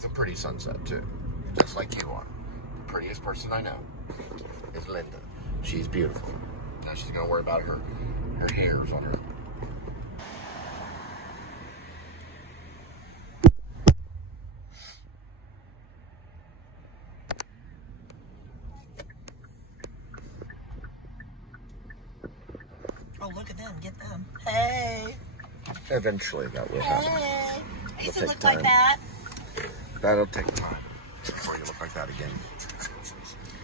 It's a pretty sunset too, just like you are. The prettiest person I know is Linda. She's beautiful. Now she's gonna worry about her hairs on her. Oh, look at them. Get them. Hey. Eventually that will happen. Hey. I used to look time. like that. That'll take time before you look like that again.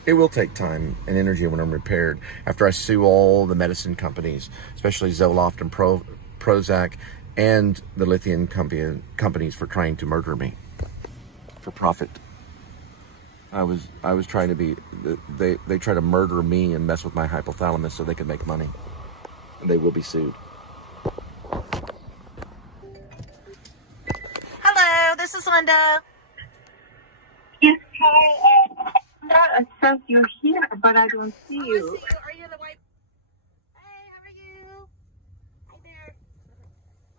It will take time and energy when I'm repaired. After I sue all the medicine companies, especially Zoloft and Prozac, and the lithium companies for trying to murder me for profit. I was trying to be. They try to murder me and mess with my hypothalamus so they can make money, and they will be sued. Hello, this is Linda. Yes, hi. It says you're here, but I don't see you. I see you. Are you in the white? Hey, how are you? Hey there.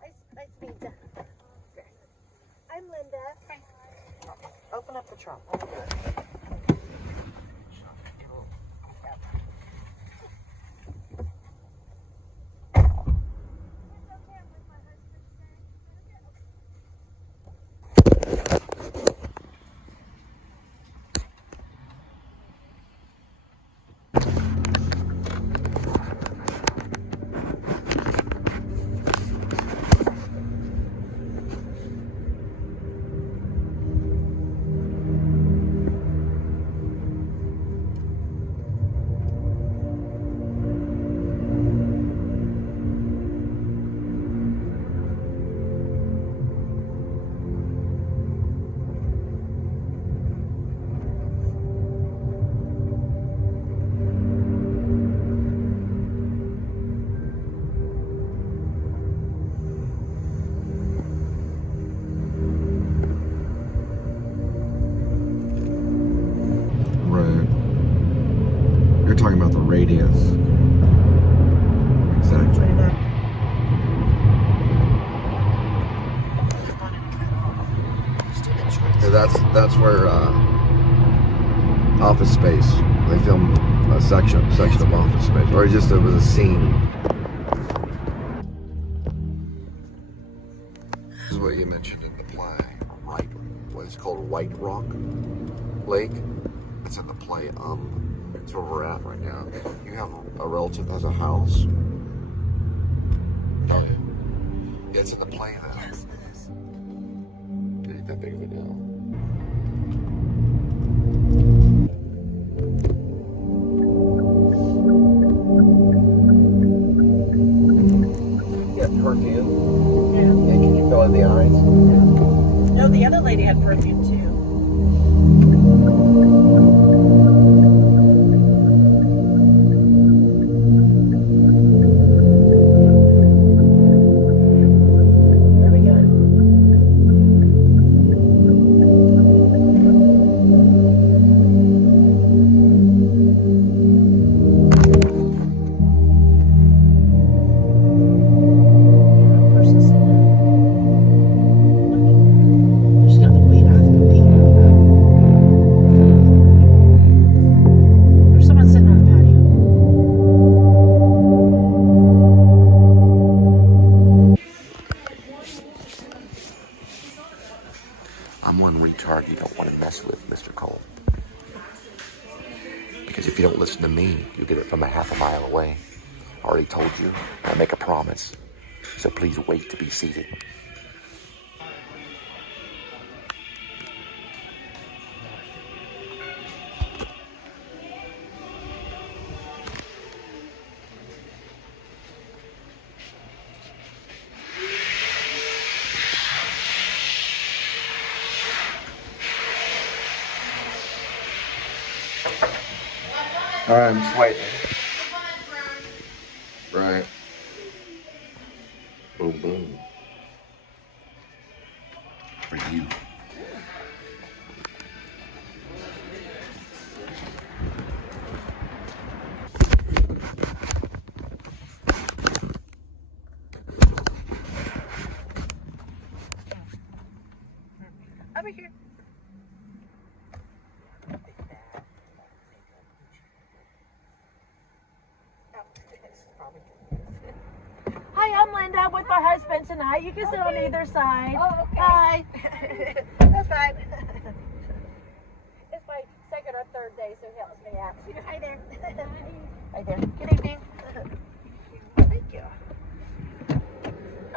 Nice to meet you. I'm Linda. Hi. Open up the trunk. Talking about the radius. Exactly. Yeah, that's where Office Space. They filmed a section of Office Space, or just it was a scene. This is what you mentioned in the play, right? What is called White Rock Lake. It's in the play. That's where we're at right now. You have a relative that has a house? No. Yeah, it's in the play though. Yes, it is. It ain't that big of a deal. You got perfume? Yeah. And can you fill in the eyes? No, the other lady had perfume too. I'm one retard you don't want to mess with, Mr. Cole. Because if you don't listen to me, you'll get it from a half a mile away. I already told you, and I make a promise. So please wait to be seated. All right, I'm just waiting. Right. Boom, boom. For you. Over here. tonight. You can sit on either side. Oh, okay. Hi. That's fine. It's my second or third day, so he helps me out. Hi there. Hi there. Good evening. Thank you.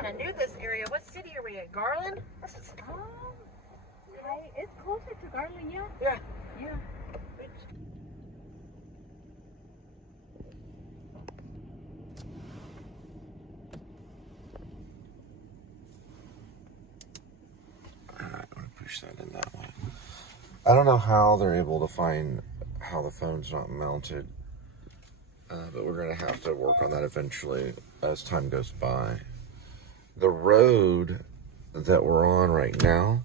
I knew this area. What city are we in? Garland? It's closer to Garland, yeah. Yeah. Yeah. Alright, I'm going to push that in that way. I don't know how they're able to find how the phone's not mounted, but we're going to have to work on that eventually as time goes by. The road that we're on right now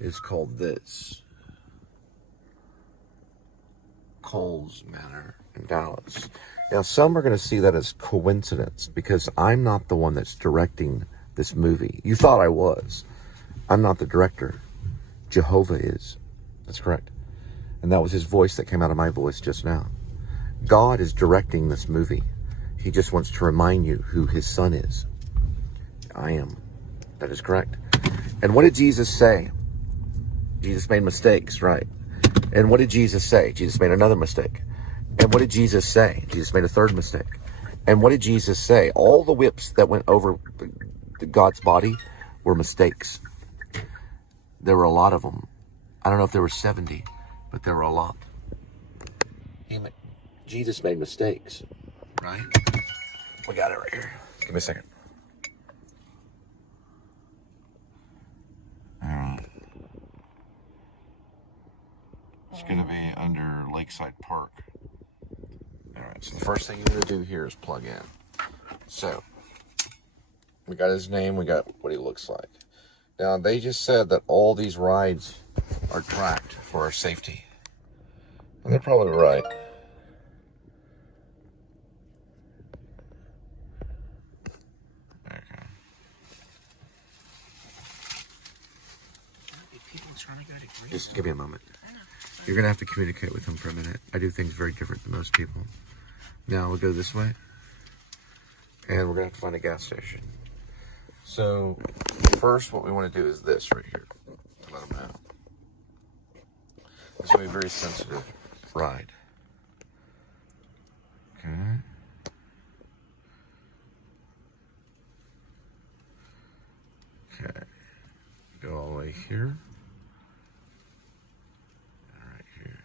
is called this. Cole's Manor in Dallas. Now, some are going to see that as coincidence because I'm not the one that's directing this movie. You thought I was. I'm not the director. Jehovah is. That's correct. And that was his voice that came out of my voice just now. God is directing this movie. He just wants to remind you who his son is. I am. That is correct. And what did Jesus say? Jesus made mistakes, right? And what did Jesus say? Jesus made another mistake. And what did Jesus say? Jesus made a third mistake. And what did Jesus say? All the whips that went over God's body were mistakes. There were a lot of them. I don't know if there were 70, but there were a lot. Jesus made mistakes, right? We got it right here. Give me a second. All right. It's going to be under Lakeside Park. All right, so the first thing you're going to do here is plug in. So, we got his name, we got what he looks like. Now, they just said that all these rides are tracked for our safety. And they're probably right. Okay. Just give me a moment. You're going to have to communicate with him for a minute. I do things very different than most people. Now, we'll go this way. And we're going to have to find a gas station. So, first, what we want to do is this right here. Let him know. It's going to be a very sensitive ride. Okay. Okay. Go all the way here. And right here.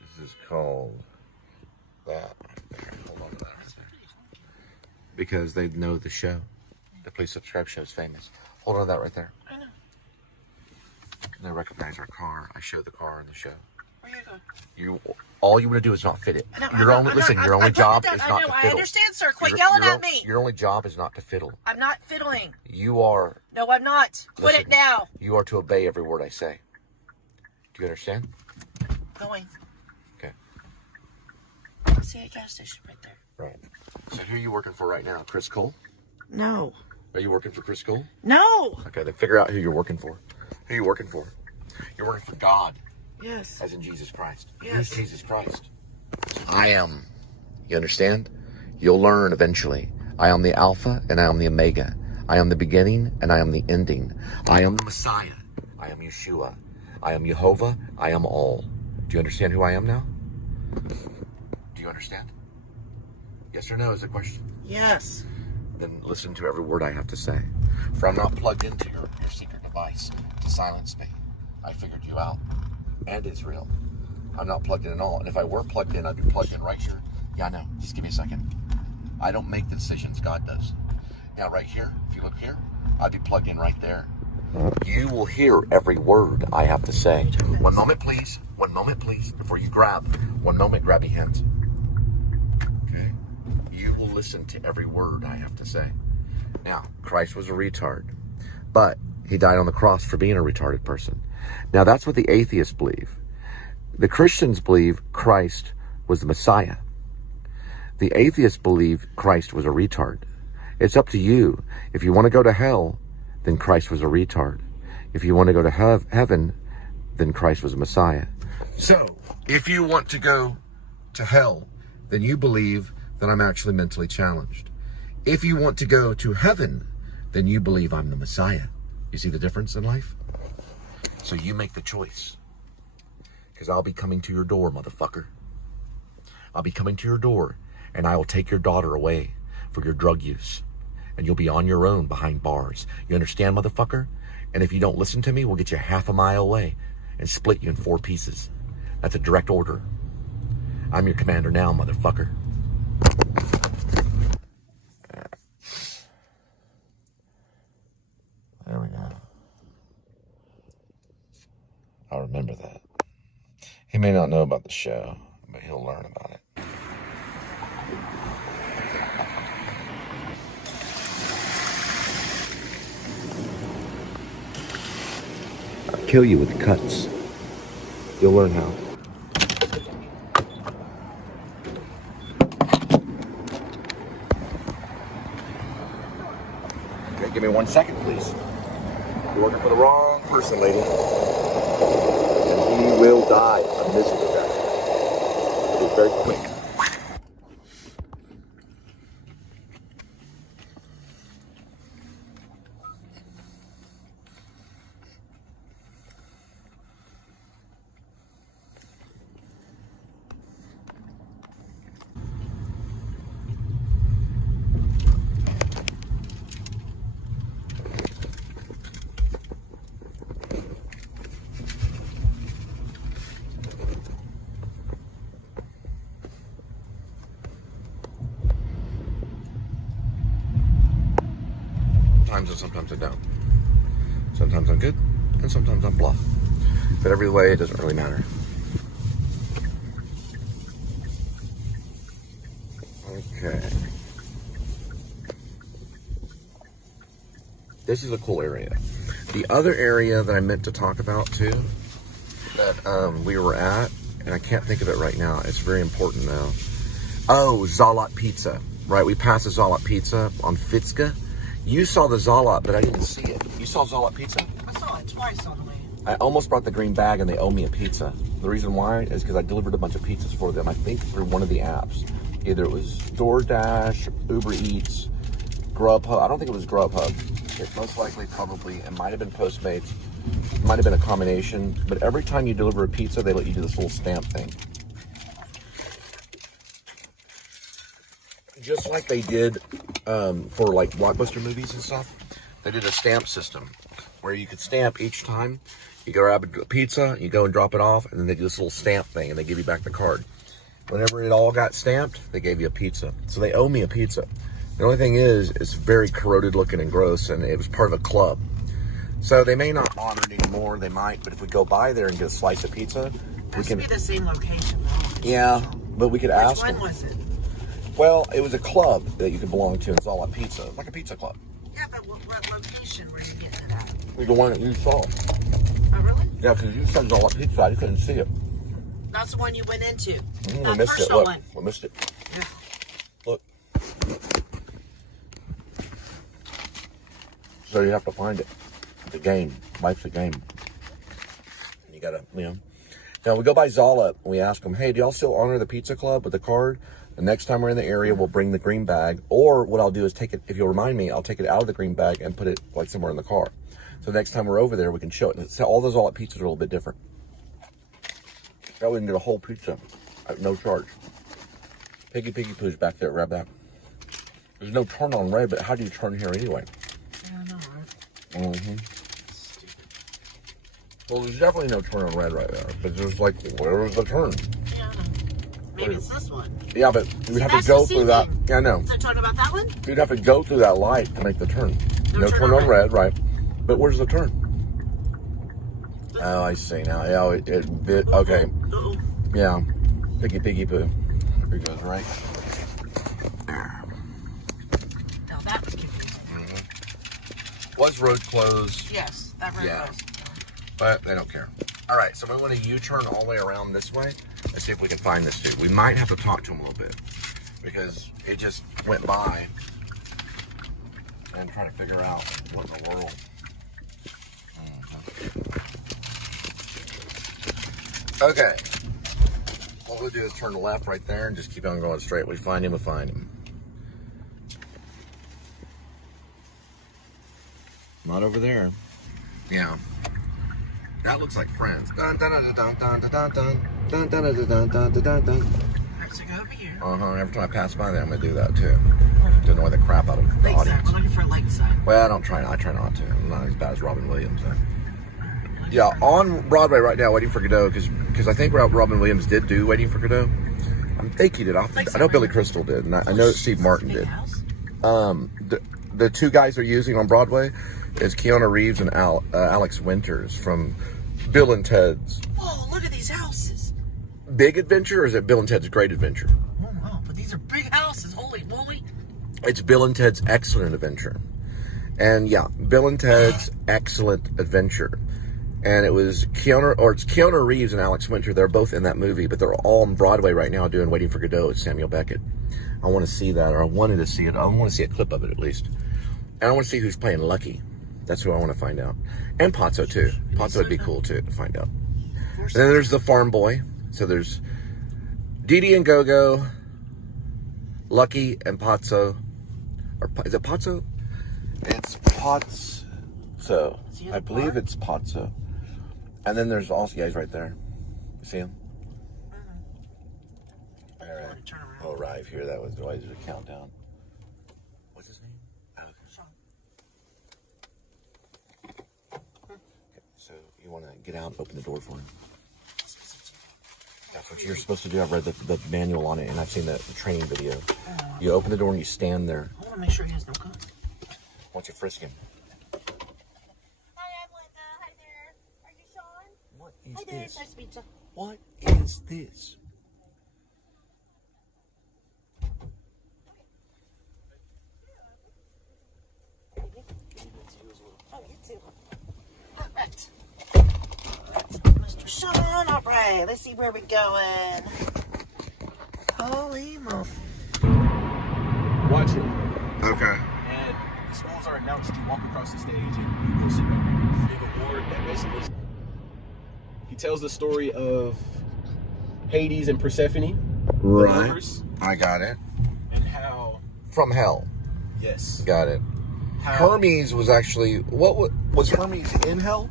This is called that right there. Hold on to that right there. Because they know the show. The Please Subscribe show is famous. Hold on to that right there. I know. They recognize our car. I show the car in the show. Where you going? All you want to do is not fit it. No, Your only job is not to fiddle. I understand, sir. Quit yelling at me. Your only job is not to fiddle. I'm not fiddling. You are. No, I'm not. Quit it now. You are to obey every word I say. Do you understand? Going. Okay. I see a gas station right there. Right. So who are you working for right now? Chris Cole? No. Are you working for Chris Cole? No. Okay, then figure out who you're working for. Who are you working for? You're working for God. Yes. As in Jesus Christ. Yes. Who's Jesus Christ? I am. You understand? You'll learn eventually. I am the Alpha and I am the Omega. I am the beginning and I am the ending. I am the Messiah. I am Yeshua. I am Jehovah. I am all. Do you understand who I am now? Do you understand? Yes or no is the question. Yes. Then listen to every word I have to say. For I'm not plugged into your secret device to silence me. I figured you out. And Israel. I'm not plugged in at all. And if I were plugged in, I'd be plugged in right here. Yeah, I know. Just give me a second. I don't make the decisions. God does. Now, right here, if you look here, I'd be plugged in right there. You will hear every word I have to say. One moment, please. One moment, please. Before you grab. One moment, grab your hands. Okay? You will listen to every word I have to say. Now, Christ was a retard. But he died on the cross for being a retarded person. Now, that's what the atheists believe. The Christians believe Christ was the Messiah. The atheists believe Christ was a retard. It's up to you. If you want to go to hell, then Christ was a retard. If you want to go to heaven, then Christ was a Messiah. So, if you want to go to hell, then you believe that I'm actually mentally challenged. If you want to go to heaven, then you believe I'm the Messiah. You see the difference in life? So you make the choice. Because I'll be coming to your door, motherfucker. I'll be coming to your door, and I will take your daughter away for your drug use. And you'll be on your own behind bars. You understand, motherfucker? And if you don't listen to me, we'll get you half a mile away and split you in 4 pieces. That's a direct order. I'm your commander now, motherfucker. There we go. I'll remember that. He may not know about the show, but he'll learn about it. I'll kill you with cuts. You'll learn how. Okay, give me 1 second, please. You're working for the wrong person, lady. And he will die a miserable death. It'll be very quick. Sometimes I don't. Sometimes I'm good, and sometimes I'm bluff. But every way, it doesn't really matter. Okay. This is a cool area. The other area that I meant to talk about too, that we were at, and I can't think of it right now. It's very important though. Oh, Zalot Pizza. Right, we passed the Zalot Pizza on Fitzka. You saw the Zalot, but I didn't see it. You saw Zalot Pizza? I saw it twice on the way. I almost brought the green bag and they owe me a pizza. The reason why is because I delivered a bunch of pizzas for them, I think through one of the apps. Either it was DoorDash, Uber Eats, Grubhub. I don't think it was Grubhub. It most likely probably, it might have been Postmates. It might have been a combination. But every time you deliver a pizza, they let you do this little stamp thing. Just like they did for like Blockbuster movies and stuff, they did a stamp system where you could stamp each time. You go grab a pizza, you go and drop it off, and then they do this little stamp thing and they give you back the card. Whenever it all got stamped, they gave you a pizza. So they owe me a pizza. The only thing is, it's very corroded looking and gross, and it was part of a club. So they may not honor it anymore, they might, but if we go by there and get a slice of pizza, we can... be the same location though. Yeah, but we could ask them. Which one was it? Well, it was a club that you could belong to. It's all at pizza, like a pizza club. Yeah, but what location were you getting it at? The one that you saw. Oh, really? Yeah, because you said all at pizza. I couldn't see it. That's the one you went into. We missed it. Look, we missed it. Yeah. Look. So you have to find it. The game. Life's a game. You gotta, you know. Now we go by Zala and we ask them, hey, do y'all still honor the pizza club with the card? The next time we're in the area, we'll bring the green bag. Or what I'll do is take it, if you'll remind me, I'll take it out of the green bag and put it like somewhere in the car. So next time we're over there, we can show it. And so all those Zala pizzas are a little bit different. That we can get a whole pizza at no charge. Piggy Poo's back there. Grab that. There's no turn on red, but how do you turn here anyway? Yeah, I know, right? Mm-hmm. Well, there's definitely no turn on red right there. But there's like, where was the turn? Yeah, I know. Maybe it's this one. Yeah, but we'd have to go through that. Yeah, I know. So talking about that one? You'd have to go through that light to make the turn. No turn on red, right? But where's the turn? Oh, I see now. Yeah, it bit. Okay. Uh-oh. Yeah. Piggy Poo. There he goes, right? There. Now that was confusing. Was road closed? Yes, that road was. But they don't care. All right, so we want to U-turn all the way around this way. Let's see if we can find this dude. We might have to talk to him a little bit because it just went by and trying to figure out what in the world. Okay. All we'll do is turn left right there and just keep on going straight. We find him, we find him. Not over there. Yeah. That looks like Friends. Dun dun dun dun dun dun dun dun dun dun dun dun dun dun. Let's go over here. Every time I pass by there, I'm gonna do that too. To annoy the crap out of the Lakeside. audience. I'm looking for Lakeside. Well, I try not to. I'm not as bad as Robin Williams. Yeah, on Broadway right now, Waiting for Godot, because I think Robin Williams did do Waiting for Godot. I think he did. I know Billy Crystal did, and I know that Steve Martin did. The two guys they're using on Broadway is Keanu Reeves and Alex Winters from Bill and Ted's Whoa, look at these houses. Big Adventure, or is it Bill and Ted's Great Adventure? Oh, but these are big houses. Holy moly. It's Bill and Ted's Excellent Adventure. And yeah, Bill and Ted's Excellent Adventure. And it's Keanu Reeves and Alex Winter. They're both in that movie, but they're all on Broadway right now doing Waiting for Godot. It's Samuel Beckett. I want to see that, or I wanted to see it. I want to see a clip of it at least. And I want to see who's playing Lucky. That's who I want to find out. And Pazzo too. Pazzo would be cool too to find out. And then there's the Farm Boy. So there's Dee Dee and Go-Go, Lucky and Pazzo. Or is it Pazzo? It's Pazzo. I believe it's Pazzo. And then there's also guys right there. You see him? All right. I'll arrive here. That was why there's a countdown. What's his name? Okay, so you want to get out and open the door for him? That's what you're supposed to do. I've read the manual on it, and I've seen the training video. You open the door and you stand there. I want to make sure he has no gun. Once you frisk him. Hi, I'm Linda. Hi there. Are you Sean? What is Hi there. this? Nice to meet you. What is this? Oh, you too. All right. Mr. Sean. All right. Let's see where we're going. Holy moly. Watch it. Okay. And the scrolls are announced. You walk across the stage and you go sit right there. Big award that basically he tells the story of Hades and Persephone, the Right. lovers, I got it. and how From hell. yes, Got it. how Hermes was actually, what was Hermes in hell?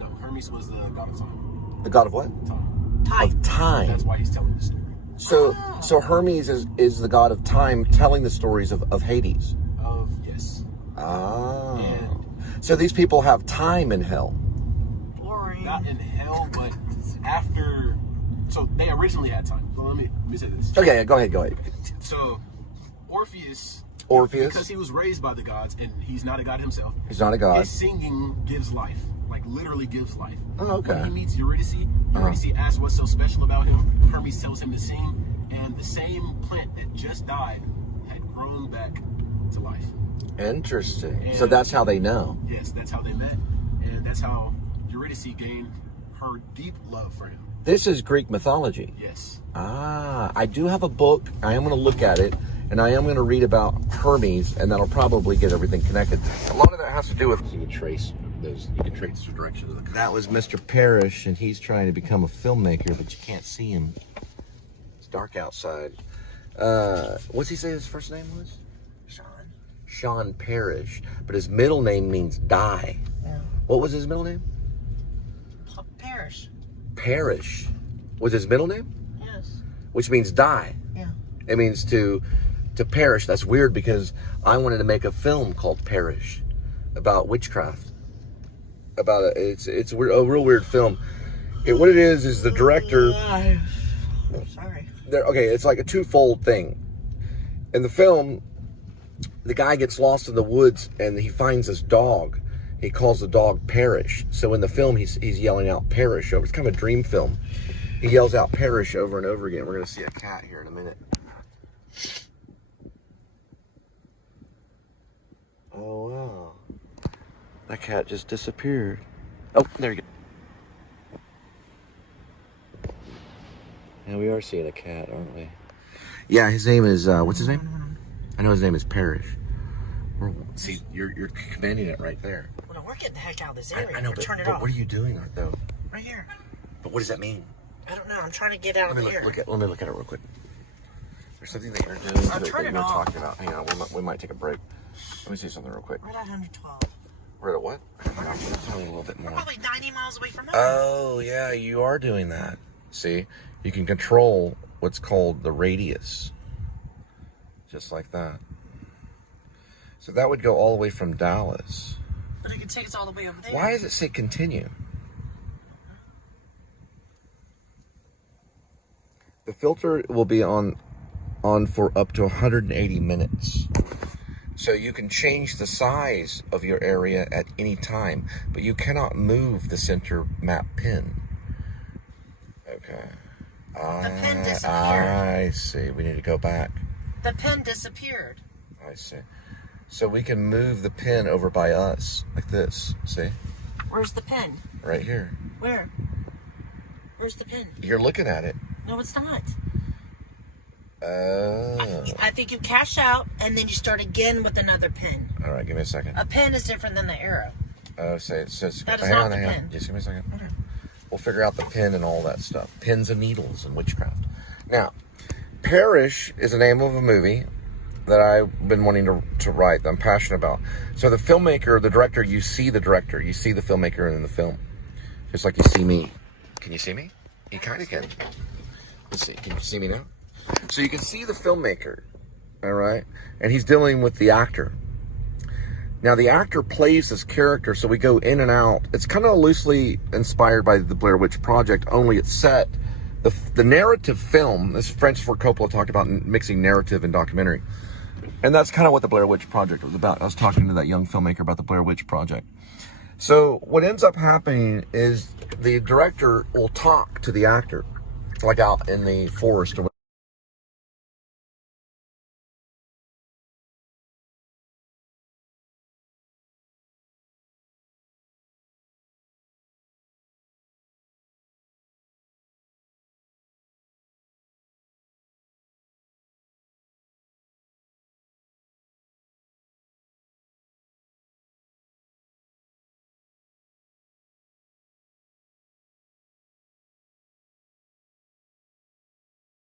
no, Hermes was the god of time. The god of what? Time. Of time. That's why he's telling the story So Hermes is the god of time telling the stories of Hades. of yes. Ah. And So these people have time in hell. Boring. not in hell, but after. So they originally had time. So let me say this. Okay, go ahead. So Orpheus, Orpheus. because he was raised by the gods and he's not a god himself, He's not a god. his singing gives life, like literally gives life. Oh, okay. When he meets Eurydice asks what's so special about him. Hermes tells him to sing, and the same plant that just died had grown back to life. Interesting. And- So that's how they know. Yes, that's how they met, and that's how Eurydice gained her deep love for him. This is Greek mythology. Yes. Ah, I do have a book. I am going to look at it, and I am going to read about Hermes, and that'll probably get everything connected. A lot of that has to do with you can trace the direction of the. That was Mr. Parrish, and he's trying to become a filmmaker, but you can't see him. It's dark outside. What's he say his first name was? Sean Parrish, but his middle name means die. Yeah. What was his middle name? Parish. Parrish was his middle name, Yes. which means die. Yeah. It means to perish. That's weird because I wanted to make a film called Perish about witchcraft. It's a real weird film. What it is the director. Sorry. Okay, it's like a twofold thing. In the film, the guy gets lost in the woods and he finds this dog. He calls the dog Perish. So in the film, he's yelling out Perish over. It's kind of a dream film. He yells out Perish over and over again. We're going to see a cat here in a minute. Oh, wow. That cat just disappeared. Oh, there you go. Yeah, we are seeing a cat, aren't we? Yeah, his name is, what's his name? I know his name is Parrish. See, you're commanding it right there. Well, no, we're getting the heck out of this area. I know, Turn it but off. what are you doing, though? Right here. But what does that mean? I don't know. I'm trying to get out of Let the me air. look at it real quick. There's something that you're doing I'll that turn you're it off. talking about. Hang on, we might take a break. Let me see something real quick. We're at 112. We're at what? Tell me a little bit more. Probably 90 miles away from home. Oh, yeah, you are doing that. See, you can control what's called the radius. Just like that. So that would go all the way from Dallas. But it could take us all the way over there. Why does it say continue? The filter will be on for up to 180 minutes. So you can change the size of your area at any time, but you cannot move the center map pin. Okay. The pin disappeared. I see. We need to go back. The pin disappeared. I see. So we can move the pin over by us, like this. See? Where's the pin? Right here. Where? Where's the pin? You're looking at it. No, it's not. Oh. I think you cash out and then you start again with another pin. All right, give me a second. A pin is different than the arrow. Oh, say it says. That is hang not on, the hang on. pin. Just give me a second. Okay. We'll figure out the pin and all that stuff. Pins and needles and witchcraft. Now, Parish is the name of a movie that I've been wanting to write, that I'm passionate about. So the filmmaker, the director, you see the director, you see the filmmaker in the film. Just like you see me. Can you see me? You kind of can. Let's see. Can you see me now? So you can see the filmmaker, all right? And he's dealing with the actor. Now, the actor plays this character, so we go in and out. It's kind of loosely inspired by the Blair Witch Project, only it's set. The narrative film, this Francis Ford Coppola talked about mixing narrative and documentary. And that's kind of what the Blair Witch Project was about. I was talking to that young filmmaker about the Blair Witch Project. So what ends up happening is the director will talk to the actor, like out in the forest or whatever.